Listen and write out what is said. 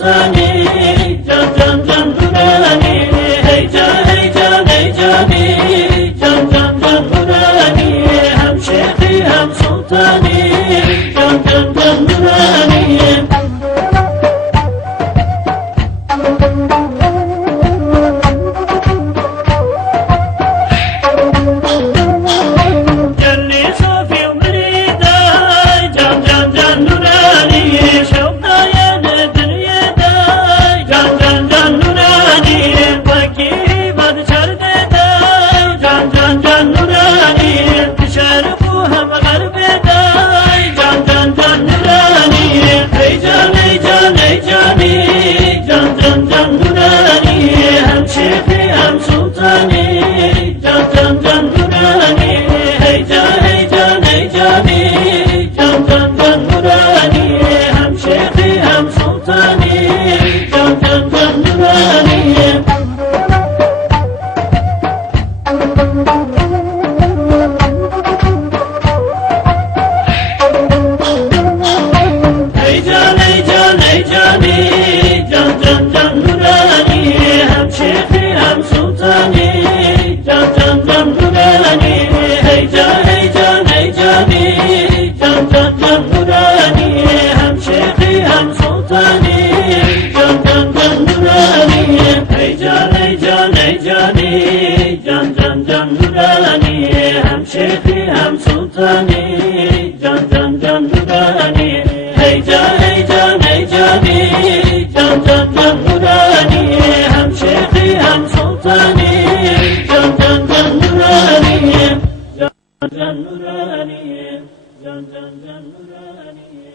سلطانی جان جان جان نورانی هی جان هی جان هی جانی جان جان جان نورانی هم شیخی هم سلطانی جان جان جان نورانی جان جان جان نورانی هم شیخی هم سلطانی جان جان جان نورانی هی جان هی جان هی جانی جان جان جان نورانی هم شیخی هم سلطانی جان جان جان نورانی جان جان نورانی جان جان جان نورانی